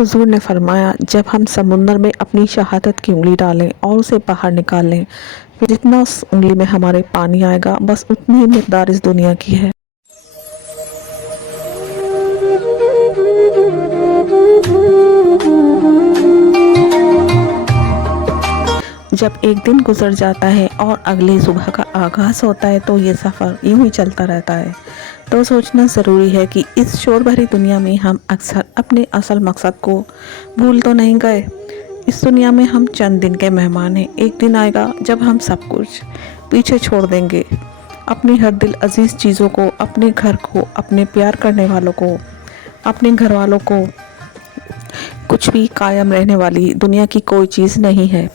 हुजूर ने फरमाया, जब हम समुंदर में अपनी शहादत की उंगली डालें और उसे बाहर निकाल लें, फिर जितना उस उंगली में हमारे पानी आएगा, बस उतनी ही मिकदार इस दुनिया की है। जब एक दिन गुजर जाता है और अगली सुबह का आगाज़ होता है तो ये सफ़र यूं ही चलता रहता है। तो सोचना ज़रूरी है कि इस शोर भरी दुनिया में हम अक्सर अपने असल मकसद को भूल तो नहीं गए। इस दुनिया में हम चंद दिन के मेहमान हैं। एक दिन आएगा जब हम सब कुछ पीछे छोड़ देंगे, अपनी हर दिल अजीज़ चीज़ों को, अपने घर को, अपने प्यार करने वालों को, अपने घर वालों को। कुछ भी कायम रहने वाली दुनिया की कोई चीज़ नहीं है।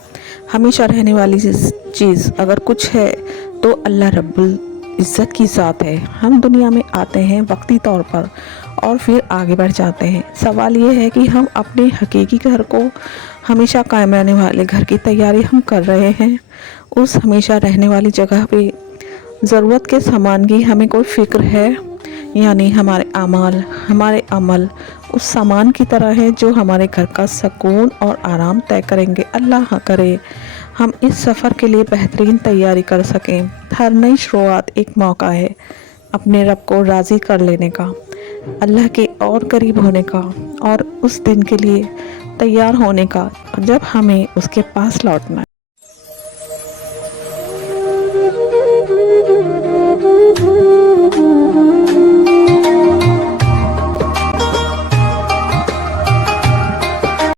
हमेशा रहने वाली चीज़ अगर कुछ है तो अल्लाह रब्बुल इज़्ज़त की ज़ात है। हम दुनिया में आते हैं वक्ती तौर पर और फिर आगे बढ़ जाते हैं। सवाल ये है कि हम अपने हकीकी घर को, हमेशा कायम रहने वाले घर की तैयारी हम कर रहे हैं। उस हमेशा रहने वाली जगह पे ज़रूरत के सामान की हमें कोई फ़िक्र है? यानी हमारे अमल उस सामान की तरह है जो हमारे घर का सुकून और आराम तय करेंगे। अल्लाह करे हम इस सफ़र के लिए बेहतरीन तैयारी कर सकें। हर नई शुरुआत एक मौका है अपने रब को राज़ी कर लेने का, अल्लाह के और करीब होने का और उस दिन के लिए तैयार होने का जब हमें उसके पास लौटना है।